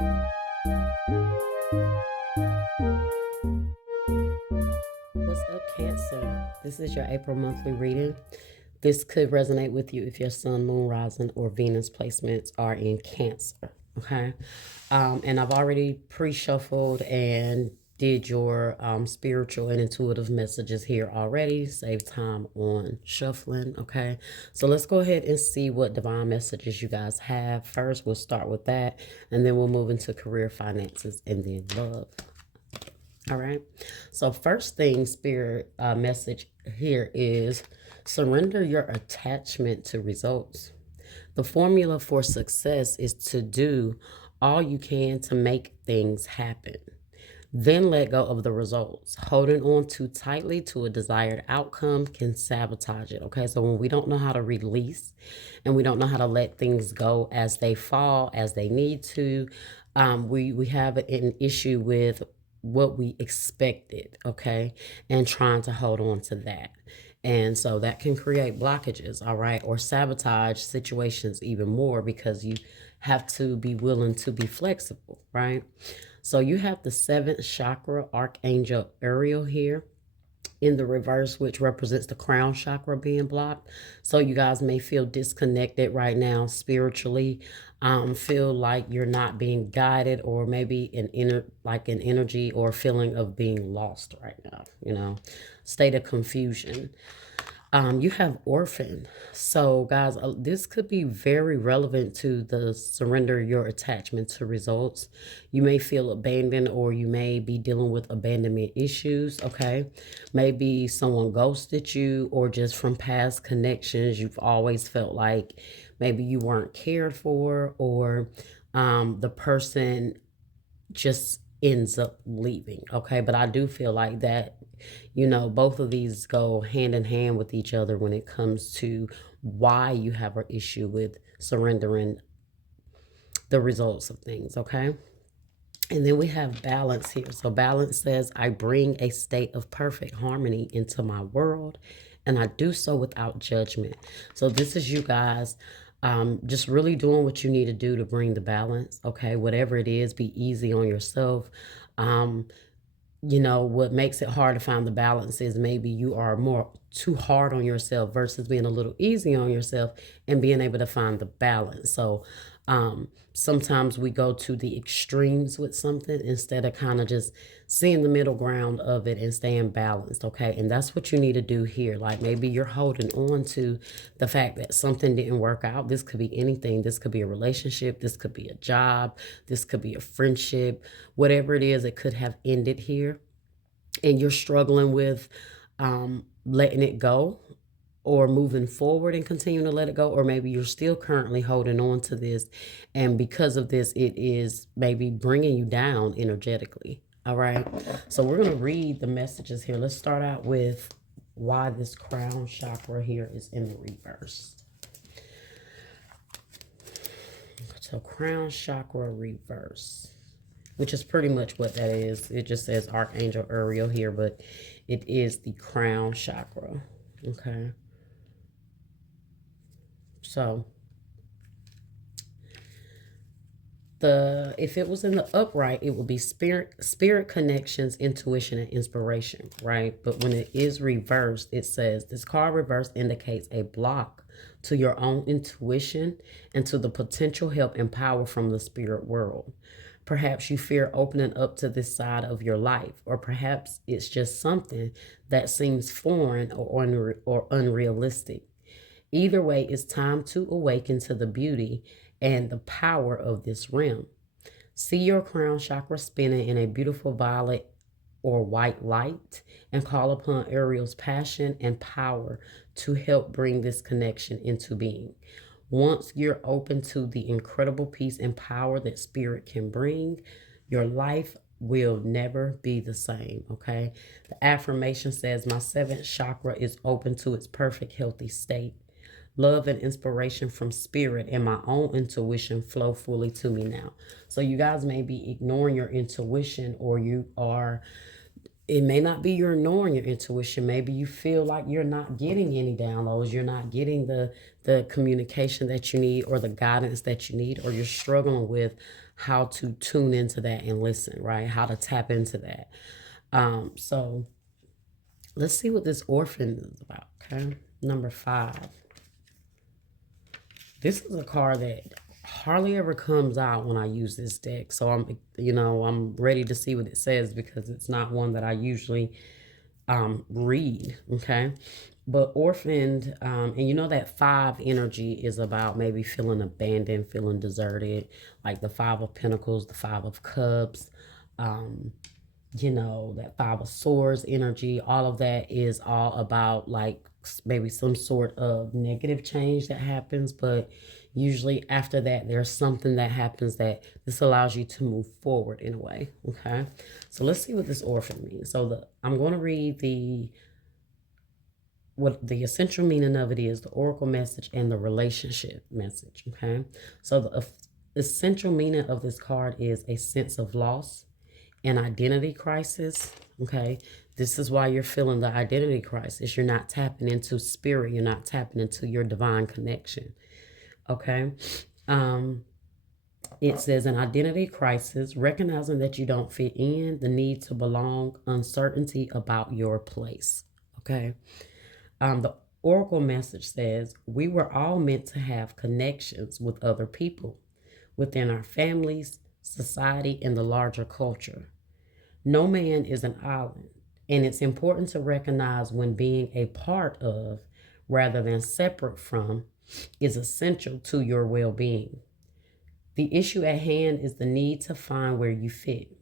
What's up, Cancer? This is your April monthly reading. This could resonate with you if your sun, moon, rising, or Venus placements are in Cancer. Okay. And I've already pre-shuffled and did your spiritual and intuitive messages here already. Save time on shuffling. Okay. So let's go ahead and see what divine messages you guys have. First, we'll start with that, and then we'll move into career, finances, and then love. All right. So first thing, spirit message here is surrender your attachment to results. The formula for success is to do all you can to make things happen. Then let go of the results. Holding on too tightly to a desired outcome can sabotage it. Okay. So when we don't know how to release and we don't know how to let things go as they fall, as they need to, we have an issue with what we expected, okay, and trying to hold on to that. And so that can create blockages, all right, or sabotage situations even more because you have to be willing to be flexible, right? So you have the seventh chakra, Archangel Ariel here in the reverse, which represents the crown chakra being blocked. So you guys may feel disconnected right now spiritually, feel like you're not being guided, or maybe an energy or feeling of being lost right now, state of confusion. You have orphan. So, guys, this could be very relevant to the surrender your attachment to results. You may feel abandoned, or you may be dealing with abandonment issues, okay? Maybe someone ghosted you, or just from past connections, you've always felt like maybe you weren't cared for, or the person just ends up leaving, okay? But I do feel like that, both of these go hand in hand with each other when it comes to why you have an issue with surrendering the results of things, okay? And then we have balance here. So balance says, I bring a state of perfect harmony into my world, and I do so without judgment. So this is you guys just really doing what you need to do to bring the balance, okay? Whatever it is, be easy on yourself. What makes it hard to find the balance is maybe you are more too hard on yourself versus being a little easy on yourself and being able to find the balance. So sometimes we go to the extremes with something instead of kind of just seeing the middle ground of it and staying balanced, okay? And that's what you need to do here. Like maybe you're holding on to the fact that something didn't work out. This could be anything. This could be a relationship. This could be a job. This could be a friendship. Whatever it is, it could have ended here. And you're struggling with letting it go, or moving forward and continuing to let it go, or maybe you're still currently holding on to this, and because of this, it is maybe bringing you down energetically. All right, so we're going to read the messages here. Let's start out with why this crown chakra here is in the reverse. So crown chakra reverse, which is pretty much what that is. It just says Archangel Uriel here, but it is the crown chakra. Okay. So if it was in the upright, it would be spirit connections, intuition, and inspiration, right? But when it is reversed, it says this card reverse indicates a block to your own intuition and to the potential help and power from the spirit world. Perhaps you fear opening up to this side of your life, or perhaps it's just something that seems foreign or unrealistic. Either way, it's time to awaken to the beauty and the power of this realm. See your crown chakra spinning in a beautiful violet or white light, and call upon Ariel's passion and power to help bring this connection into being. Once you're open to the incredible peace and power that spirit can bring, your life will never be the same, okay? The affirmation says, my seventh chakra is open to its perfect healthy state. Love and inspiration from spirit and my own intuition flow fully to me now. So you guys may be ignoring your intuition, or it may not be you're ignoring your intuition. Maybe you feel like you're not getting any downloads. You're not getting the communication that you need, or the guidance that you need, or you're struggling with how to tune into that and listen, right? How to tap into that. So let's see what this orphan is about, okay? Number 5. This is a card that hardly ever comes out when I use this deck. So I'm ready to see what it says because it's not one that I usually read, okay? But orphaned, and you know that 5 energy is about maybe feeling abandoned, feeling deserted, like the 5 of Pentacles, the 5 of Cups, that 5 of Swords energy. All of that is all about like maybe some sort of negative change that happens, but usually after that there's something that happens that this allows you to move forward in a way, okay? So let's see what this orphan means. So I'm going to read what the essential meaning of it is, the oracle message and the relationship message, okay? So the essential meaning of this card is a sense of loss, an identity crisis, okay? This is why you're feeling the identity crisis. You're not tapping into spirit. You're not tapping into your divine connection, okay? It says an identity crisis, recognizing that you don't fit in, the need to belong, uncertainty about your place, okay? The oracle message says we were all meant to have connections with other people within our families, society, and the larger culture. No man is an island, and it's important to recognize when being a part of rather than separate from is essential to your well-being. The issue at hand is the need to find where you fit.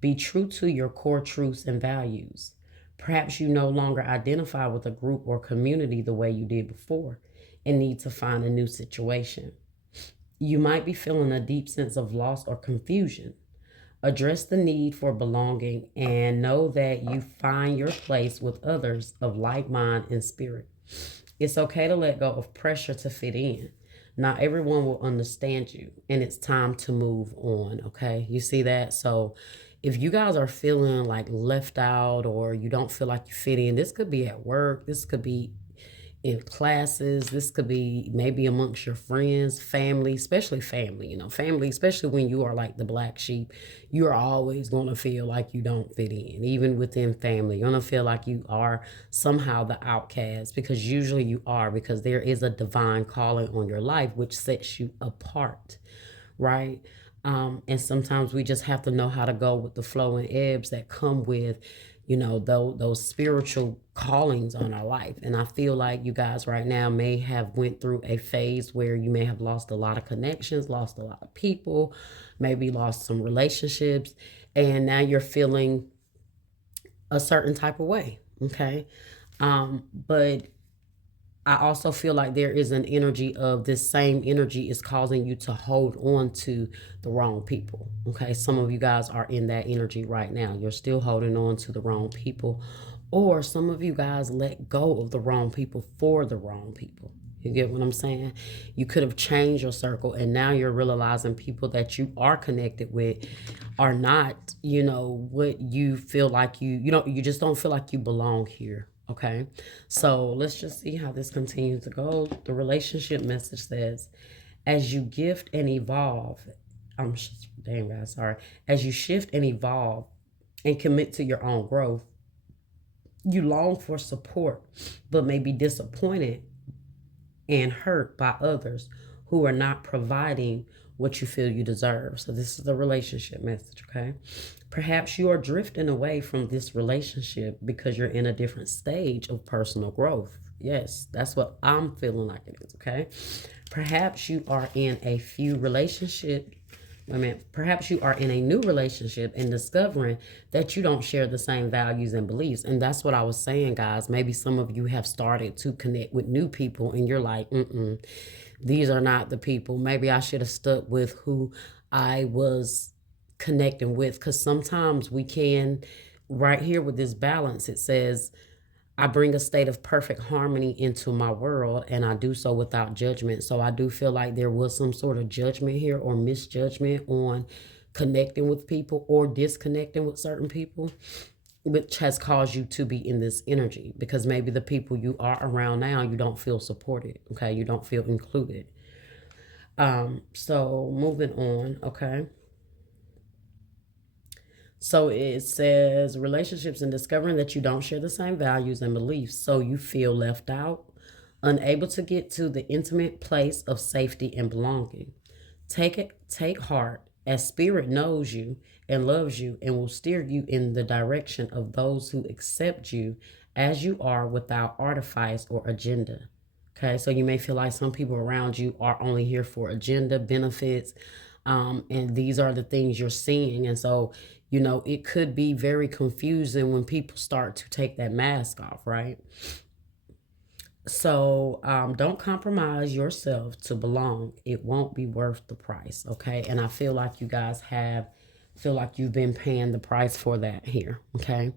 Be true to your core truths and values. Perhaps you no longer identify with a group or community the way you did before and need to find a new situation. You might be feeling a deep sense of loss or confusion. Address the need for belonging and know that you find your place with others of like mind and spirit. It's okay to let go of pressure to fit in. Not everyone will understand you, and it's time to move on, okay? You see that? So if you guys are feeling like left out or you don't feel like you fit in, this could be at work, this could be in classes, this could be maybe amongst your friends, family, especially family, family, especially when you are like the black sheep, you're always going to feel like you don't fit in. Even within family, you're going to feel like you are somehow the outcast, because usually you are, because there is a divine calling on your life which sets you apart, right? And sometimes we just have to know how to go with the flow and ebbs that come with, those spiritual callings on our life. And I feel like you guys right now may have went through a phase where you may have lost a lot of connections, lost a lot of people, maybe lost some relationships, and now you're feeling a certain type of way, okay? But I also feel like there is an energy of this same energy is causing you to hold on to the wrong people. Okay. Some of you guys are in that energy right now. You're still holding on to the wrong people. Or some of you guys let go of the wrong people for the wrong people. You get what I'm saying? You could have changed your circle and now you're realizing people that you are connected with are not, what you feel like you just don't feel like you belong here. Okay, so let's just see how this continues to go. The relationship message says, as you gift and evolve, as you shift and evolve and commit to your own growth, you long for support, but may be disappointed and hurt by others who are not providing what you feel you deserve. So this is the relationship message, okay? Perhaps you are drifting away from this relationship because you're in a different stage of personal growth. Yes, that's what I'm feeling like it is, okay? Perhaps you are in a perhaps you are in a new relationship and discovering that you don't share the same values and beliefs. And that's what I was saying, guys. Maybe some of you have started to connect with new people and you're like, these are not the people. Maybe I should have stuck with who I was connecting with, because sometimes we can, right here with this balance, it says, I bring a state of perfect harmony into my world and I do so without judgment. So I do feel like there was some sort of judgment here or misjudgment on connecting with people or disconnecting with certain people, which has caused you to be in this energy, because maybe the people you are around now, you don't feel supported, okay? You don't feel included. So moving on, okay? So it says relationships and discovering that you don't share the same values and beliefs, so you feel left out, unable to get to the intimate place of safety and belonging. Take heart, as spirit knows you and loves you and will steer you in the direction of those who accept you as you are without artifice or agenda. Okay, so you may feel like some people around you are only here for agenda, benefits, and these are the things you're seeing. And so, it could be very confusing when people start to take that mask off, right? So don't compromise yourself to belong. It won't be worth the price, okay? And I feel like you guys feel like you've been paying the price for that here, okay?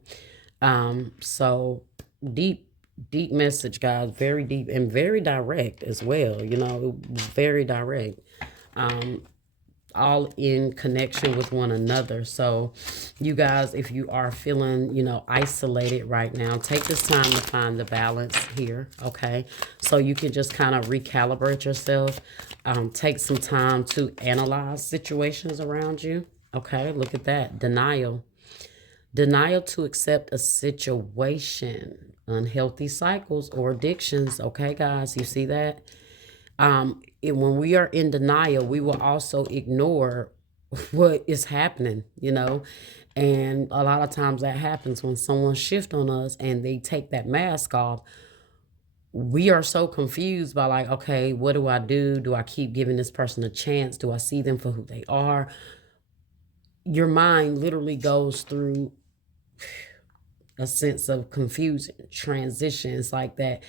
So deep, deep message, guys. Very deep and very direct as well. Very direct. All in connection with one another. So you guys, if you are feeling, isolated right now, take this time to find the balance here, okay? So you can just kind of recalibrate yourself. Take some time to analyze situations around you, okay? Look at that. Denial to accept a situation, unhealthy cycles or addictions, okay, guys? You see that? When we are in denial, we will also ignore what is happening, and a lot of times that happens when someone shifts on us and they take that mask off. We are so confused by like, okay, what do I do? Do I keep giving this person a chance? Do I see them for who they are? Your mind literally goes through a sense of confusion, transitions like that.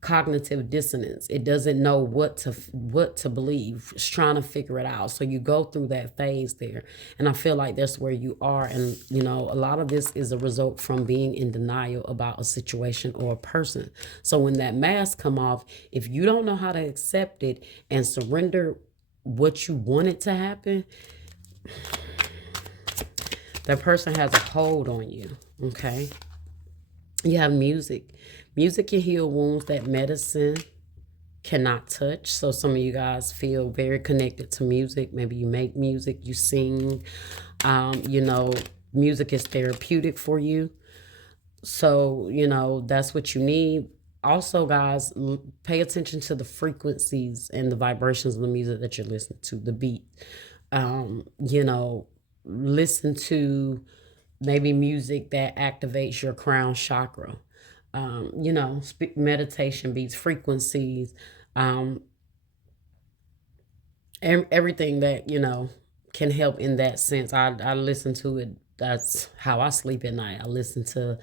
Cognitive dissonance. It doesn't know what to believe. It's trying to figure it out. So you go through that phase there. And I feel like that's where you are. And a lot of this is a result from being in denial about a situation or a person. So when that mask come off, if you don't know how to accept it and surrender what you want it to happen, that person has a hold on you. Okay. You have music. Music can heal wounds that medicine cannot touch. So some of you guys feel very connected to music. Maybe you make music, you sing. Music is therapeutic for you. So, that's what you need. Also, guys, pay attention to the frequencies and the vibrations of the music that you're listening to, the beat. Listen to maybe music that activates your crown chakra. Meditation beats, frequencies, everything that, can help in that sense. I listen to it. That's how I sleep at night. I listen to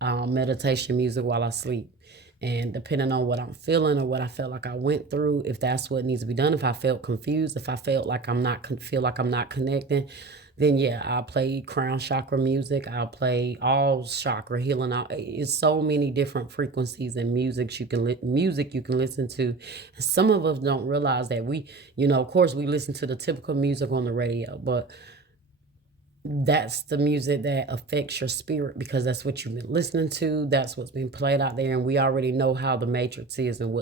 meditation music while I sleep. And depending on what I'm feeling or what I felt like I went through, if that's what needs to be done, if I felt confused, if I felt like feel like I'm not connecting, then yeah, I'll play crown chakra music. I'll play all chakra healing. It's so many different frequencies and music you can listen to. And some of us don't realize that we, of course, we listen to the typical music on the radio, but that's the music that affects your spirit because that's what you've been listening to. That's what's being played out there. And we already know how the matrix is and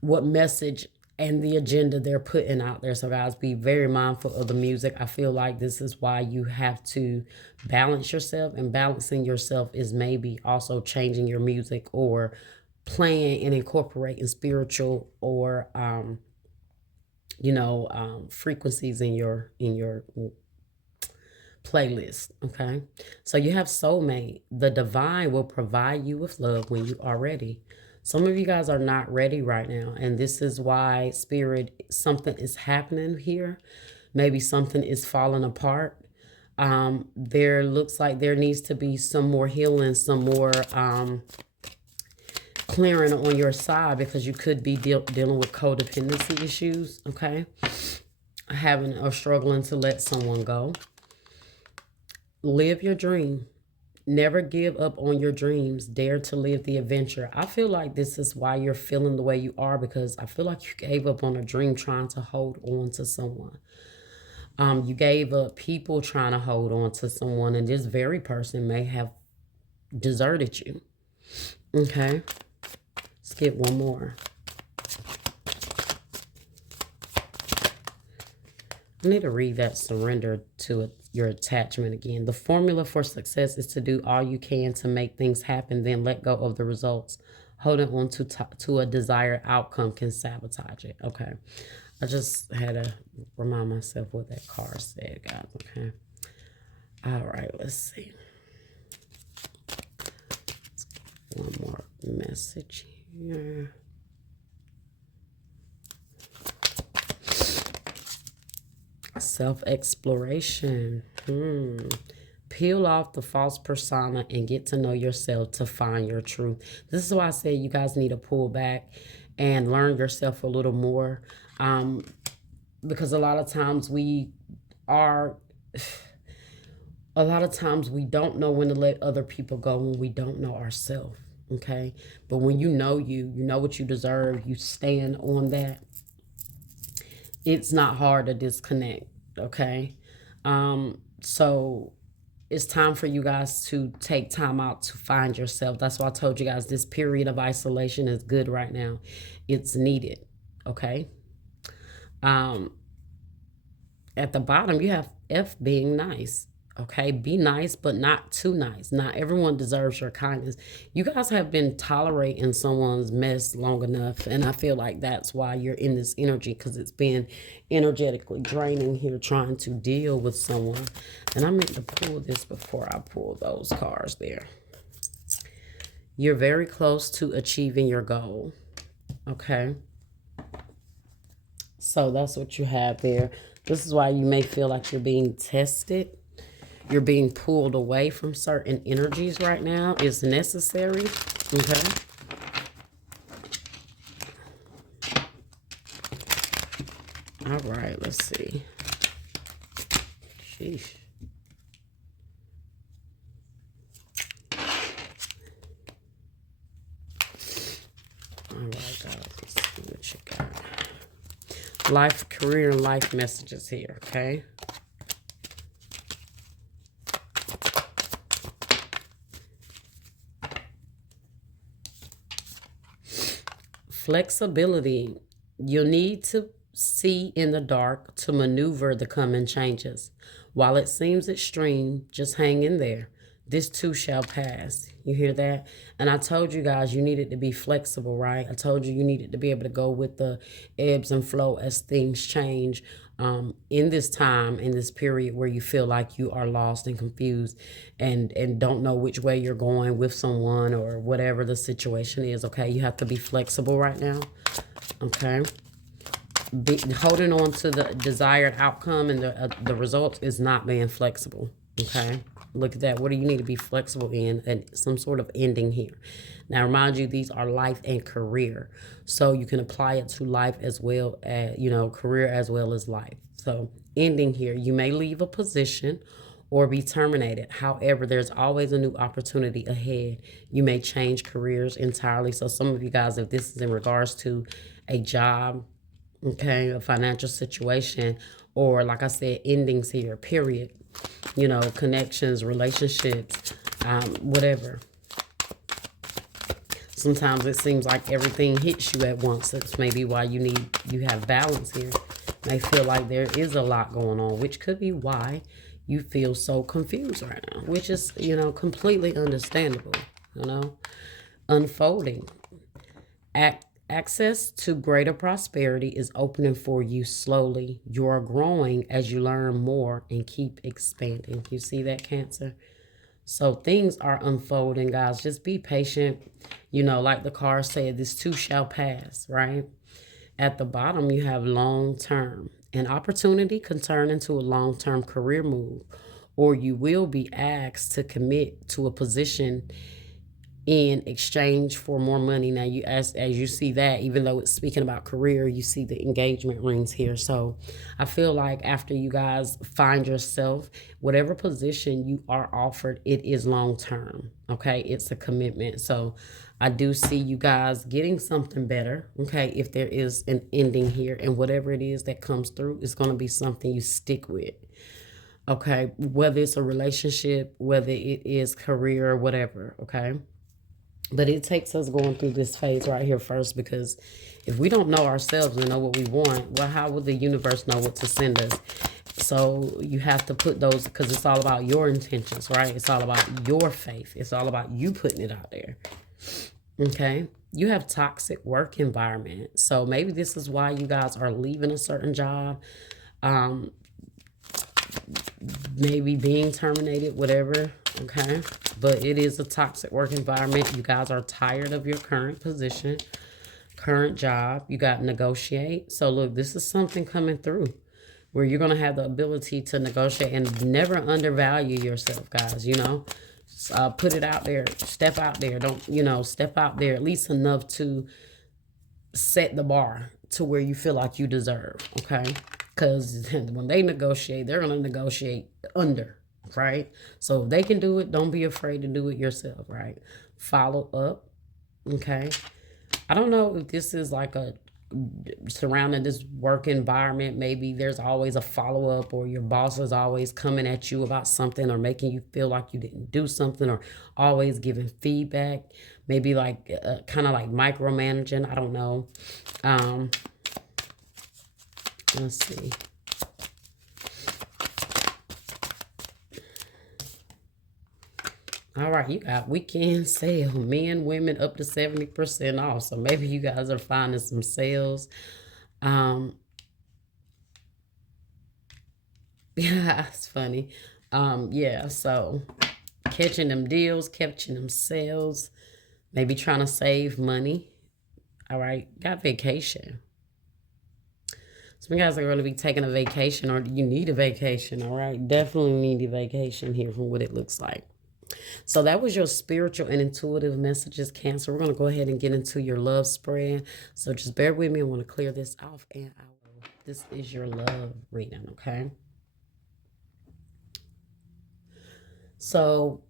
what message and the agenda they're putting out there. So guys, be very mindful of the music. I feel like this is why you have to balance yourself, and balancing yourself is maybe also changing your music or playing and incorporating spiritual or frequencies in your playlist. Okay, so you have soulmate. The divine will provide you with love when you are ready. Some of you guys are not ready right now, and this is why something is happening here. Maybe something is falling apart. There looks like there needs to be some more healing, some more clearing on your side, because you could be dealing with codependency issues, okay? Having or struggling to let someone go. Live your dream. Never give up on your dreams. Dare to live the adventure. I feel like this is why you're feeling the way you are, because I feel like you gave up on a dream trying to hold on to someone. You gave up people trying to hold on to someone, and this very person may have deserted you. Okay. Let's get one more. I need to read that surrender to your attachment again. The formula for success is to do all you can to make things happen, then let go of the results. Holding on to a desired outcome can sabotage it. Okay. I just had to remind myself what that card said, guys. Okay. All right, let's see. One more message here. Self-exploration. Peel off the false persona and get to know yourself to find your truth. This is why I say you guys need to pull back and learn yourself a little more. Because a lot of times we don't know when to let other people go when we don't know ourselves. Okay. But when you know what you deserve, you stand on that. It's not hard to disconnect. Okay. So it's time for you guys to take time out to find yourself. That's why I told you guys this period of isolation is good right now. It's needed. Okay. At the bottom, you have F, being nice. Okay, be nice, but not too nice. Not everyone deserves your kindness. You guys have been tolerating someone's mess long enough, and I feel like that's why you're in this energy, because it's been energetically draining here trying to deal with someone. And I meant to pull this before I pull those cards there. You're very close to achieving your goal. Okay. So that's what you have there. This is why you may feel like you're being tested. You're being pulled away from certain energies right now. It's necessary. Okay. All right, let's see. Sheesh. All right, guys, let's see what you got. Life, career, and life messages here, okay? Flexibility. You'll need to see in the dark to maneuver the coming changes. While it seems extreme, just hang in there. This too shall pass. You hear that? And I told you guys you needed to be flexible, right? I told you needed to be able to go with the ebbs and flow as things change. In this time, in this period where you feel like you are lost and confused and don't know which way you're going with someone or whatever the situation is, okay? You have to be flexible right now, okay? Holding on to the desired outcome and the results is not being flexible, okay? Look at that. What do you need to be flexible in? And some sort of ending here. Now, remind you, these are life and career. So you can apply it to life as well as, career as well as life. So ending here, you may leave a position or be terminated. However, there's always a new opportunity ahead. You may change careers entirely. So some of you guys, if this is in regards to a job, okay, a financial situation, or like I said, endings here, period. Connections, relationships, whatever. Sometimes it seems like everything hits you at once. That's maybe why you have balance here. May feel like there is a lot going on, which could be why you feel so confused right now, which is, completely understandable, Unfolding. Access to greater prosperity is opening for you slowly. You are growing as you learn more and keep expanding. You see that, Cancer? So things are unfolding, guys. Just be patient. Like the card said, this too shall pass, right? At the bottom, you have long term. An opportunity can turn into a long-term career move, or you will be asked to commit to a position in exchange for more money. Now, as you see that, even though it's speaking about career, you see the engagement rings here. So I feel like after you guys find yourself, whatever position you are offered, it is long term. Okay, it's a commitment. So I do see you guys getting something better. Okay, if there is an ending here, and whatever it is that comes through is going to be something you stick with. Okay, whether it's a relationship, whether it is career or whatever. Okay. But it takes us going through this phase right here first, because if we don't know ourselves and know what we want, well, how would the universe know what to send us? So you have to put those, because it's all about your intentions, right? It's all about your faith. It's all about you putting it out there. Okay. You have toxic work environment. So maybe this is why you guys are leaving a certain job. Um, maybe being terminated, whatever. Okay. But it is a toxic work environment. You guys are tired of your current position, current job. You got to negotiate. So look, this is something coming through where you're going to have the ability to negotiate, and never undervalue yourself, guys. Put it out there, step out there. Don't, step out there at least enough to set the bar to where you feel like you deserve. Okay. Because when they negotiate, they're going to negotiate under, right? So if they can do it, don't be afraid to do it yourself, right? Follow up. Okay. I don't know if this is like a surrounding this work environment. Maybe there's always a follow-up, or your boss is always coming at you about something, or making you feel like you didn't do something, or always giving feedback. Maybe like kind of like micromanaging. I don't know. Let's see. All right, you got weekend sale. Men, women up to 70% off. So maybe you guys are finding some sales. Yeah, it's funny. Yeah, so catching them deals, catching them sales, maybe trying to save money. All right, got vacation. Some guys are going to be taking a vacation, or you need a vacation. All right, definitely need a vacation here from what it looks like. So that was your spiritual and intuitive messages, Cancer. We're going to go ahead and get into your love spread. So just bear with me. I want to clear this off, and this is your love reading, okay? So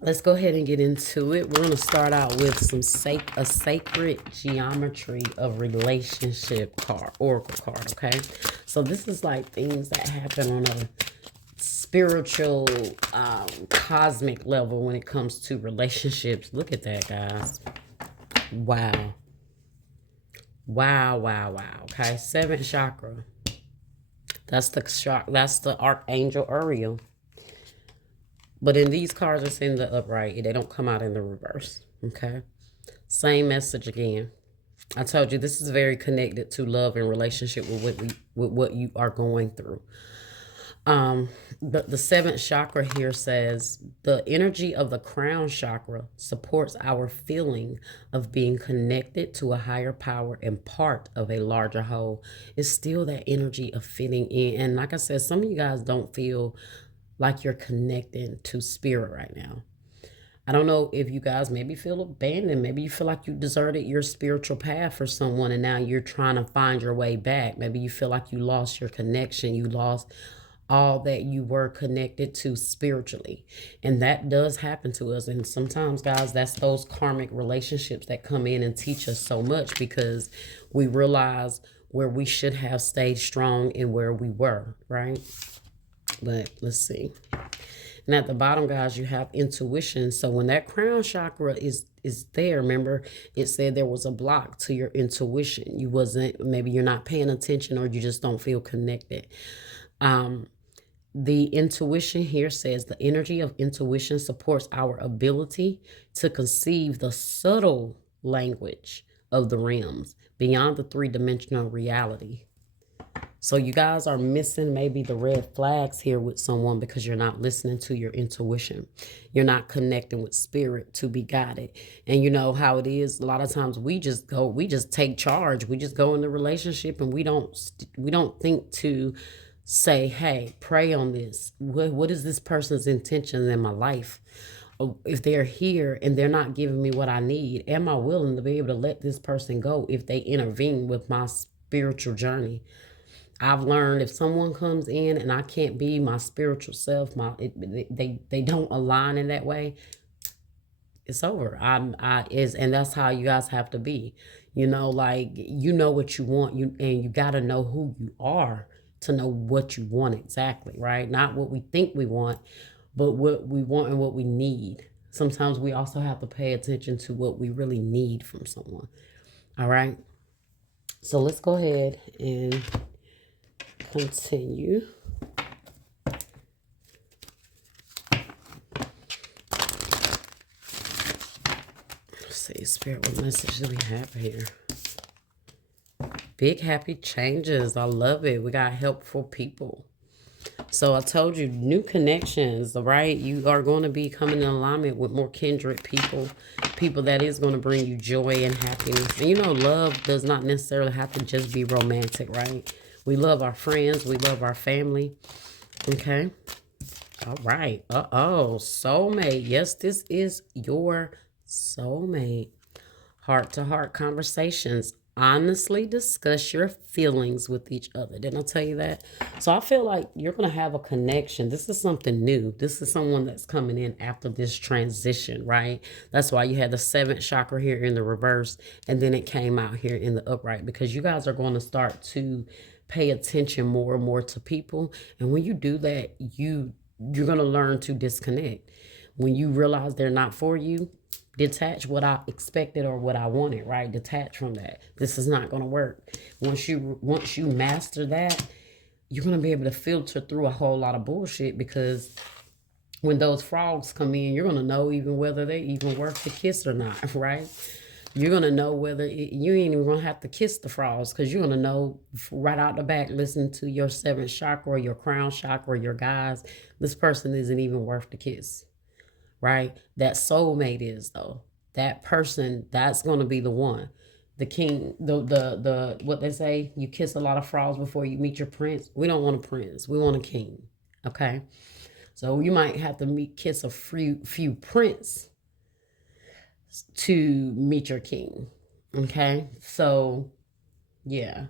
let's go ahead and get into it. We're going to start out with a sacred geometry of relationship card, oracle card, okay? So this is like things that happen on a spiritual, cosmic level when it comes to relationships. Look at that, guys. Wow. Wow, wow, wow. Okay, 7th chakra. That's the Archangel Uriel. But in these cards, it's in the upright. They don't come out in the reverse. Okay. Same message again. I told you this is very connected to love and relationship with what you are going through. But the 7th chakra here says the energy of the crown chakra supports our feeling of being connected to a higher power and part of a larger whole. It's still that energy of fitting in. And like I said, some of you guys don't feel like you're connecting to spirit right now. I don't know if you guys maybe feel abandoned. Maybe you feel like you deserted your spiritual path for someone, and now you're trying to find your way back. Maybe you feel like you lost your connection. You lost all that you were connected to spiritually. And that does happen to us. And sometimes, guys, that's those karmic relationships that come in and teach us so much, because we realize where we should have stayed strong and where we were, right? But let's see. And at the bottom, guys, you have intuition. So when that crown chakra is there, remember it said there was a block to your intuition. Maybe you're not paying attention, or you just don't feel connected. The intuition here says the energy of intuition supports our ability to conceive the subtle language of the realms beyond the three-dimensional reality. So you guys are missing maybe the red flags here with someone, because you're not listening to your intuition. You're not connecting with spirit to be guided. And you know how it is. A lot of times we just take charge. We just go in the relationship, and we don't think to say, hey, pray on this. What is this person's intention in my life? If they're here and they're not giving me what I need, am I willing to be able to let this person go if they intervene with my spiritual journey? I've learned if someone comes in and I can't be my spiritual self, they don't align in that way, it's over. And that's how you guys have to be. Like you know what you want, and you got to know who you are to know what you want exactly, right? Not what we think we want, but what we want and what we need. sometimes we also have to pay attention to what we really need from someone. All right. So let's go ahead and continue. Let's see, Spirit, what message do we have here? Big happy changes. I love it. We got helpful people. So I told you, new connections, all right? You are going to be coming in alignment with more kindred people, people that is going to bring you joy and happiness. And you know, love does not necessarily have to just be romantic, right? We love our friends. We love our family. Okay. All right. Uh-oh. Soulmate. Yes, this is your soulmate. Heart-to-heart conversations. Honestly discuss your feelings with each other. Didn't I tell you that? So I feel like you're going to have a connection. This is something new. This is someone that's coming in after this transition, right? That's why you had the 7th chakra here in the reverse, and then it came out here in the upright, because you guys are going to start to pay attention more and more to people. And when you do that, you're going to learn to disconnect. When you realize they're not for you, detach what I expected or what I wanted, right? Detach from that. This is not going to work. Once you master that, you're going to be able to filter through a whole lot of bullshit, because when those frogs come in, you're going to know even whether they even worth the kiss or not, right? You're going to know whether you ain't even going to have to kiss the frogs, because you're going to know right out the back, listen to your 7th chakra or your crown chakra or your guides, this person isn't even worth the kiss. Right? That soulmate is, though. That person, that's going to be the one. The king, the what they say, you kiss a lot of frogs before you meet your prince. We don't want a prince. We want a king. Okay? So you might have to kiss a few prince to meet your king. Okay? So, yeah.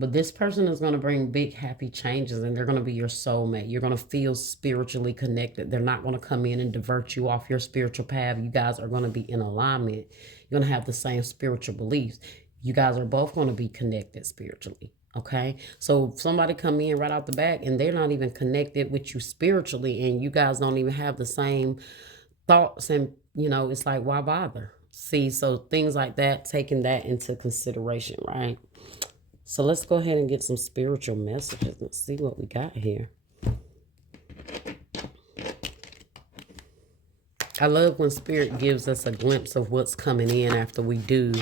But this person is going to bring big happy changes, and they're going to be your soulmate. You're going to feel spiritually connected. They're not going to come in and divert you off your spiritual path. You guys are going to be in alignment. You're going to have the same spiritual beliefs. You guys are both going to be connected spiritually. Okay? So if somebody come in right out the back and they're not even connected with you spiritually, and you guys don't even have the same thoughts, and it's like, why bother? See, so things like that, taking that into consideration, right? So let's go ahead and get some spiritual messages. Let's see what we got here. I love when Spirit gives us a glimpse of what's coming in after we do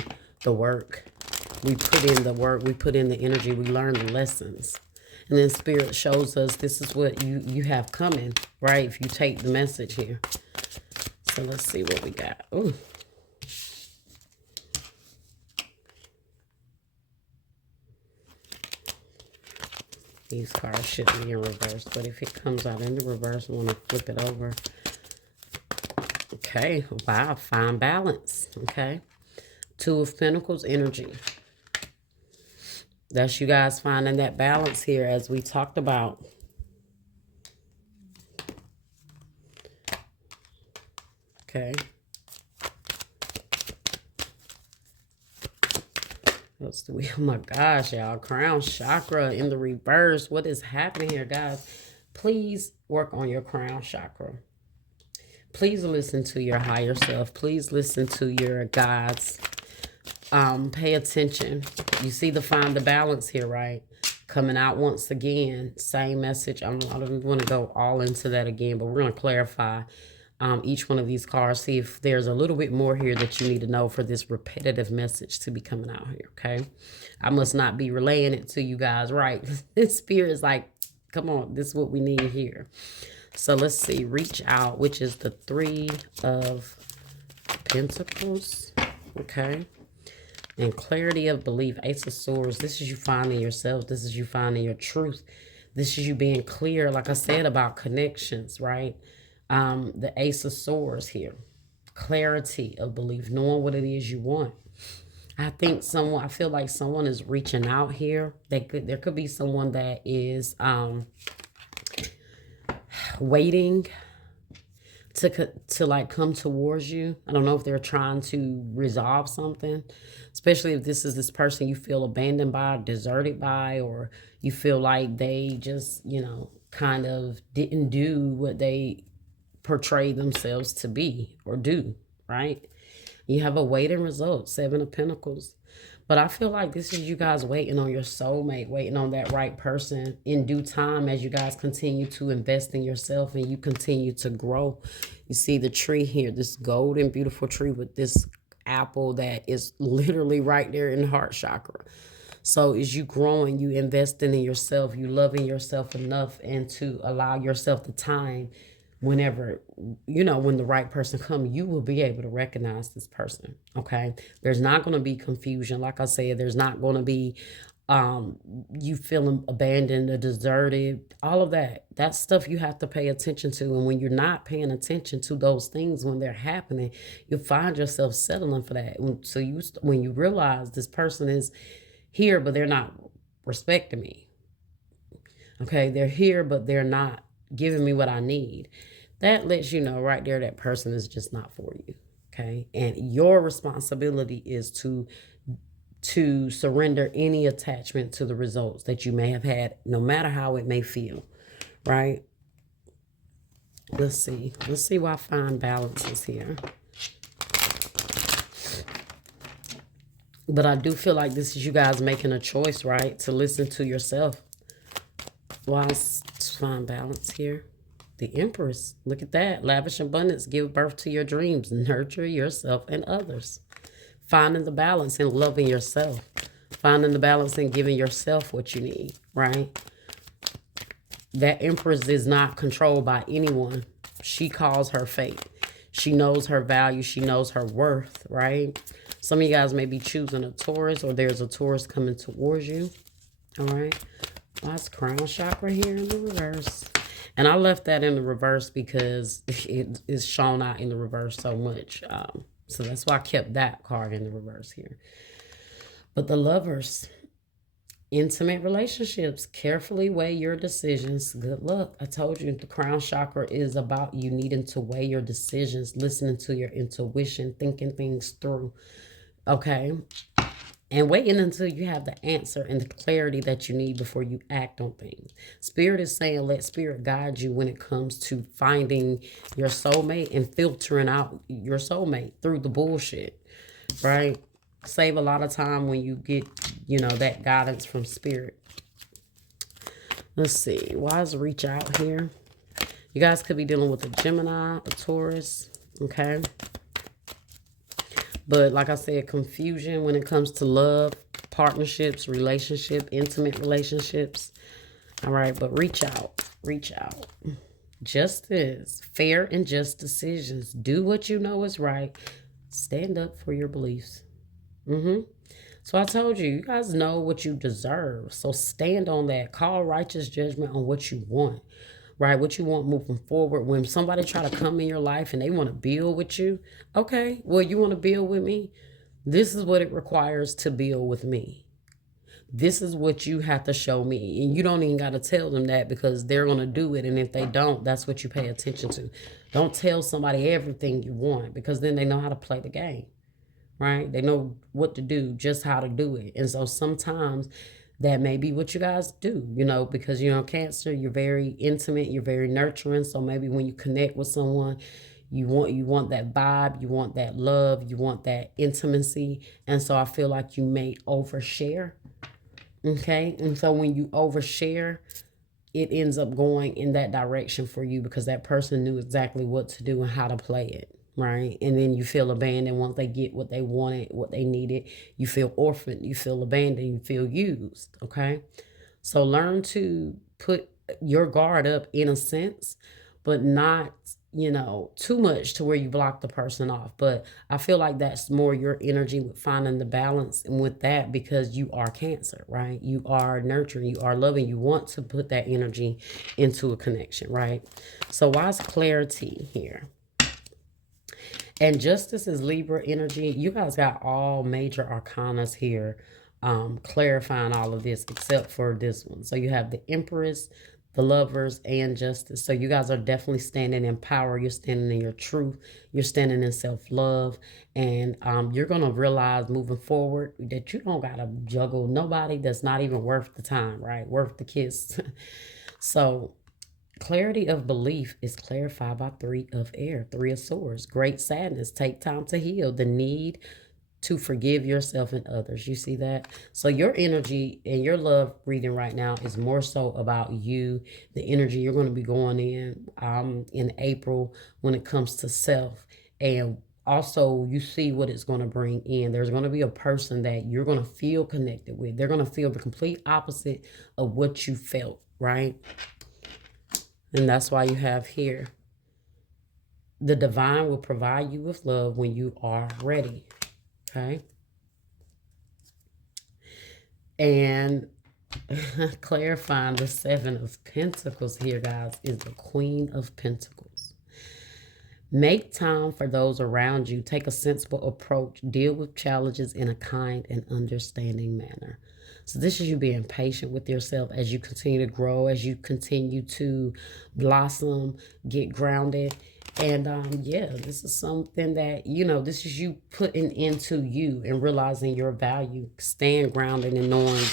the work. We put in the work, we put in the energy, we learn the lessons. And then Spirit shows us this is what you have coming, right? If you take the message here. So let's see what we got. Ooh. These cards should be in reverse, but if it comes out in the reverse, I want to flip it over. Okay, wow, fine balance. Okay, 2 of Pentacles energy. That's you guys finding that balance here, as we talked about. Okay. Let's do we? Oh my gosh, y'all. Crown chakra in the reverse. What is happening here, guys? Please work on your crown chakra. Please listen to your higher self. Please listen to your guides. Pay attention. You see find the balance here, right? Coming out once again. Same message. I don't want to go all into that again, but we're going to clarify each one of these cards, see if there's a little bit more here that you need to know for this repetitive message to be coming out here, okay? I must not be relaying it to you guys, right? This Spirit is like, come on, this is what we need here. So let's see, reach out, which is the 3 of Pentacles, okay? And clarity of belief, Ace of Swords. This is you finding yourself. This is you finding your truth. This is you being clear, like I said, about connections, right? The Ace of Swords here. Clarity of belief, knowing what it is you want. I feel like someone is reaching out here. There could be someone that is waiting to like come towards you. I don't know if they're trying to resolve something, especially if this person you feel abandoned by, deserted by, or you feel like they just, kind of didn't do what they portray themselves to be or do, right? You have a waiting result, 7 of Pentacles. But I feel like this is you guys waiting on your soulmate, waiting on that right person in due time as you guys continue to invest in yourself and you continue to grow. You see the tree here, this golden, beautiful tree with this apple that is literally right there in the heart chakra. So as you growing, you investing in yourself, you loving yourself enough and to allow yourself the time whenever, when the right person come, you will be able to recognize this person. Okay. There's not going to be confusion. Like I said, there's not going to be you feeling abandoned or deserted, all of that stuff you have to pay attention to. And when you're not paying attention to those things when they're happening, you find yourself settling for that. So when you realize this person is here but they're not respecting me, okay, they're here but they're not giving me what I need, that lets you know right there that person is just not for you. Okay. And your responsibility is to surrender any attachment to the results that you may have had, no matter how it may feel, right? Let's see why fine balance is here. But I do feel like this is you guys making a choice, right? To listen to yourself. Why is fine balance here? The Empress. Look at that. Lavish abundance. Give birth to your dreams. Nurture yourself and others. Finding the balance in loving yourself. Finding the balance in giving yourself what you need, right? That Empress is not controlled by anyone. She calls her fate. She knows her value. She knows her worth, right? Some of you guys may be choosing a Taurus, or there's a Taurus coming towards you, all right? Why is crown chakra here in the reverse? And I left that in the reverse because it is shown out in the reverse so much. So that's why I kept that card in the reverse here. But the Lovers, intimate relationships, carefully weigh your decisions. Good luck. I told you the crown chakra is about you needing to weigh your decisions, listening to your intuition, thinking things through. Okay. And waiting until you have the answer and the clarity that you need before you act on things. Spirit is saying, let Spirit guide you when it comes to finding your soulmate and filtering out your soulmate through the bullshit, right? Save a lot of time when you get, that guidance from Spirit. Let's see. Why is reach out here? You guys could be dealing with a Gemini, a Taurus, okay? But like I said, confusion when it comes to love, partnerships, relationship, intimate relationships. All right, but reach out. Reach out. Justice, fair and just decisions. Do what you know is right. Stand up for your beliefs. So I told you, you guys know what you deserve. So stand on that. Call righteous judgment on what you want. Right? What you want moving forward. When somebody try to come in your life and they want to build with you, okay, well, you want to build with me? This is what it requires to build with me. This is what you have to show me. And you don't even got to tell them that because they're going to do it. And if they don't, that's what you pay attention to. Don't tell somebody everything you want because then they know how to play the game, right? They know what to do, just how to do it. And so sometimes that may be what you guys do, because, Cancer, you're very intimate, you're very nurturing. So maybe when you connect with someone, you want that vibe, you want that love, you want that intimacy. And so I feel like you may overshare. Okay. And so when you overshare, it ends up going in that direction for you because that person knew exactly what to do and how to play it. Right. And then you feel abandoned once they get what they wanted, what they needed. You feel orphaned. You feel abandoned. You feel used. OK, so learn to put your guard up in a sense, but not, too much to where you block the person off. But I feel like that's more your energy with finding the balance and with that, because you are Cancer, right? You are nurturing, you are loving. You want to put that energy into a connection. Right. So why is clarity here? And Justice is Libra energy. You guys got all major arcanas here clarifying all of this except for this one. So you have the Empress, the Lovers, and Justice. So you guys are definitely standing in power. You're standing in your truth. You're standing in self-love. And you're going to realize moving forward that you don't got to juggle nobody that's not even worth the time, right? Worth the kiss. So Clarity of belief is clarified by three of air, three of swords. Great sadness. Take time to heal. The need to forgive yourself and others. You see that? So your energy and your love reading right now is more so about you, the energy you're going to be going in April when it comes to self. And also you see what it's going to bring in. There's going to be a person that you're going to feel connected with. They're going to feel the complete opposite of what you felt, right? And that's why you have here, the divine will provide you with love when you are ready. Okay. And clarifying the Seven of Pentacles here, guys, is the Queen of Pentacles. Make time for those around you. Take a sensible approach. Deal with challenges in a kind and understanding manner. So this is you being patient with yourself as you continue to grow, as you continue to blossom, get grounded. And yeah, this is something that, this is you putting into you and realizing your value, staying grounded and knowing,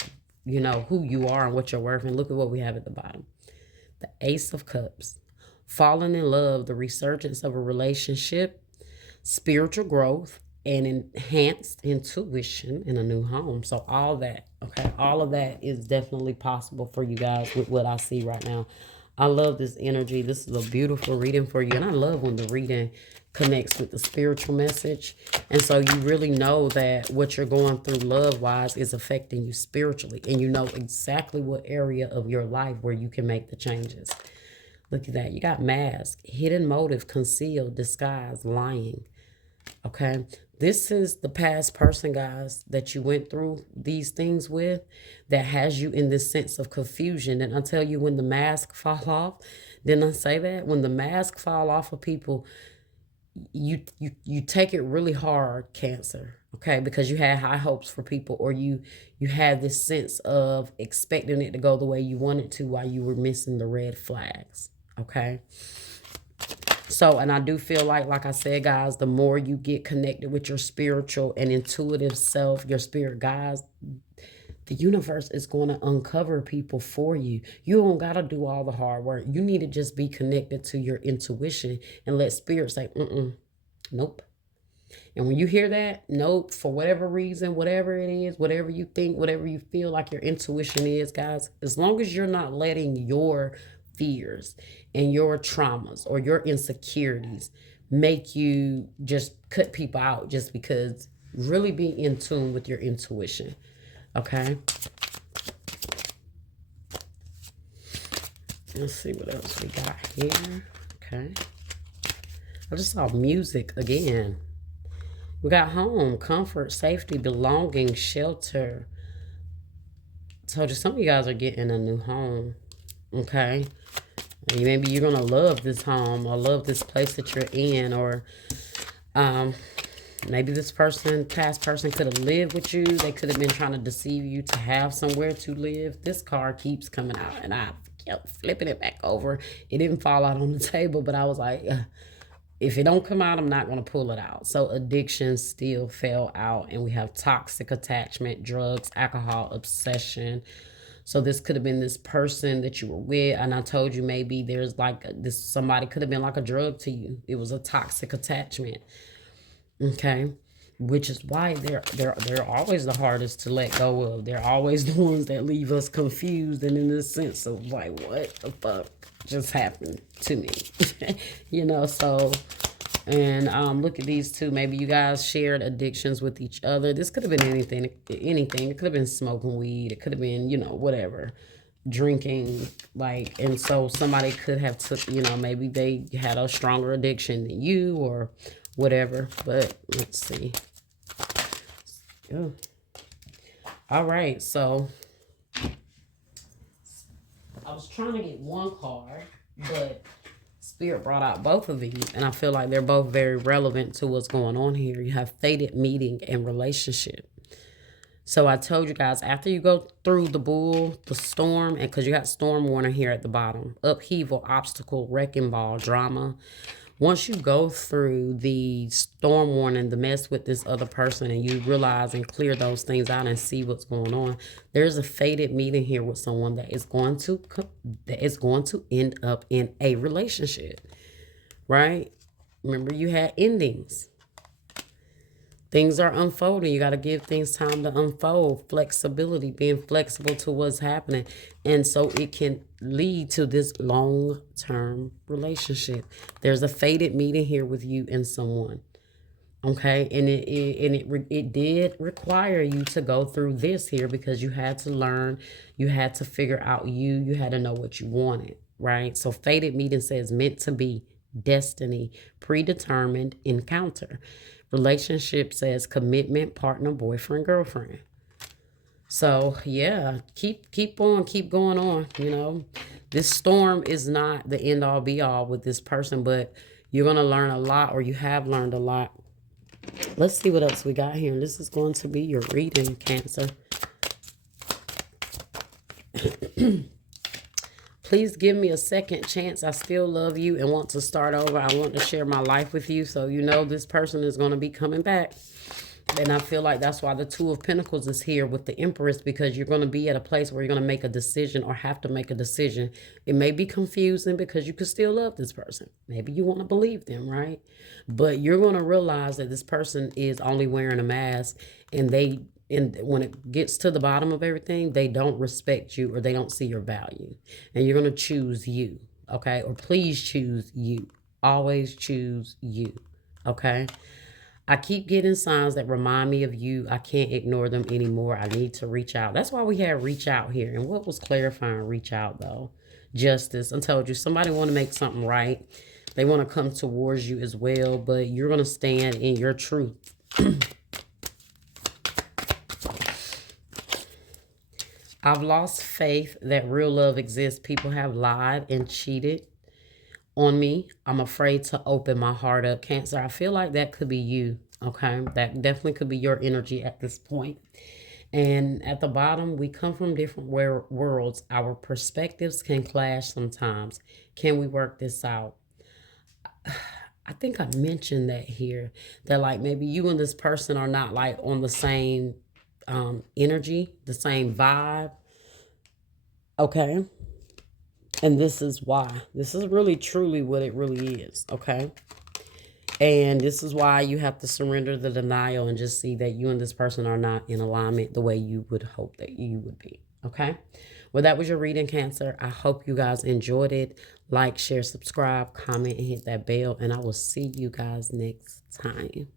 who you are and what you're worth. And look at what we have at the bottom. The Ace of Cups. Falling in love, the resurgence of a relationship, spiritual growth, and enhanced intuition in a new home. So all that, okay, all of that is definitely possible for you guys with what I see right now. I love this energy. This is a beautiful reading for you. And I love when the reading connects with the spiritual message. And so you really know that what you're going through love-wise is affecting you spiritually. And you know exactly what area of your life where you can make the changes. Look at that. You got mask, hidden motive, concealed, disguise, lying. Okay. This is the past person, guys, that you went through these things with that has you in this sense of confusion. And I tell you, when the mask fall off, didn't I say that? When the mask fall off of people, you take it really hard, Cancer, okay? Because you had high hopes for people, or you had this sense of expecting it to go the way you wanted to while you were missing the red flags, okay? So, and I do feel like I said, guys, the more you get connected with your spiritual and intuitive self, your spirit guides, the universe is going to uncover people for you. You don't got to do all the hard work. You need to just be connected to your intuition and let spirit say, nope. And when you hear that, nope, for whatever reason, whatever it is, whatever you think, whatever you feel like your intuition is, guys, as long as you're not letting your fears and your traumas or your insecurities make you just cut people out, just because, really be in tune with your intuition. Okay. Let's see what else we got here. Okay. I just saw music again. We got home, comfort, safety, belonging, shelter. Told you some of you guys are getting a new home. Okay. And maybe you're going to love this home or love this place that you're in, or maybe this past person could have lived with you. They could have been trying to deceive you to have somewhere to live. This card keeps coming out, and I kept flipping it back over. It didn't fall out on the table, but I was like, if it don't come out, I'm not going to pull it out. So addiction still fell out, and we have toxic attachment, drugs, alcohol, obsession. So this could have been this person that you were with, and I told you maybe there's like this, somebody could have been like a drug to you. It was a toxic attachment. Okay, which is why they're always the hardest to let go of. They're always the ones that leave us confused and in the sense of like, what the fuck just happened to me? So, and look at these two. Maybe you guys shared addictions with each other. This could have been anything. It could have been smoking weed. It could have been, whatever, drinking, and so somebody could have took, maybe they had a stronger addiction than you or whatever. But let's see. Oh. All right, so I was trying to get one card, but Spirit brought out both of these, and I feel like they're both very relevant to what's going on here. You have fated meeting and relationship. So I told you guys, after you go through the bull, the storm, and because you got storm warning here at the bottom, upheaval, obstacle, wrecking ball, drama, once you go through the storm warning, the mess with this other person, and you realize and clear those things out and see what's going on, there's a fated meeting here with someone that is going to end up in a relationship, right? Remember, you had endings. Things are unfolding. You got to give things time to unfold. Flexibility, being flexible to what's happening. And so it can lead to this long-term relationship. There's a fated meeting here with you and someone. Okay, and it did require you to go through this here because you had to learn, you had to figure out you had to know what you wanted, right? So fated meeting says meant to be, destiny, predetermined encounter. Relationship says commitment, partner, boyfriend, girlfriend. So yeah, keep going on. You know, this storm is not the end all be all with this person, but you're gonna learn a lot, or you have learned a lot. Let's see what else we got here. This is going to be your reading, Cancer. Please give me a second chance. I still love you and want to start over. I want to share my life with you. So you know this person is going to be coming back. And I feel like that's why the Two of Pentacles is here with the Empress, because you're going to be at a place where you're going to make a decision or have to make a decision. It may be confusing because you could still love this person. Maybe you want to believe them, right? But you're going to realize that this person is only wearing a mask, and when it gets to the bottom of everything, they don't respect you or they don't see your value. And you're going to choose you, okay? Or please choose you. Always choose you, okay? I keep getting signs that remind me of you. I can't ignore them anymore. I need to reach out. That's why we had reach out here. And what was clarifying reach out, though? Justice. I told you, somebody want to make something right. They want to come towards you as well, but you're going to stand in your truth. I've lost faith that real love exists. People have lied and cheated on me. I'm afraid to open my heart up. Cancer, I feel like that could be you, okay? That definitely could be your energy at this point. And at the bottom, we come from different worlds. Our perspectives can clash sometimes. Can we work this out? I think I mentioned that here, that like maybe you and this person are not like on the same energy, the same vibe, okay? And this is why. This is really truly what it really is, okay? And this is why you have to surrender the denial and just see that you and this person are not in alignment the way you would hope that you would be, okay? Well, that was your reading, Cancer. I hope you guys enjoyed it. Like, share, subscribe, comment, and hit that bell. And I will see you guys next time.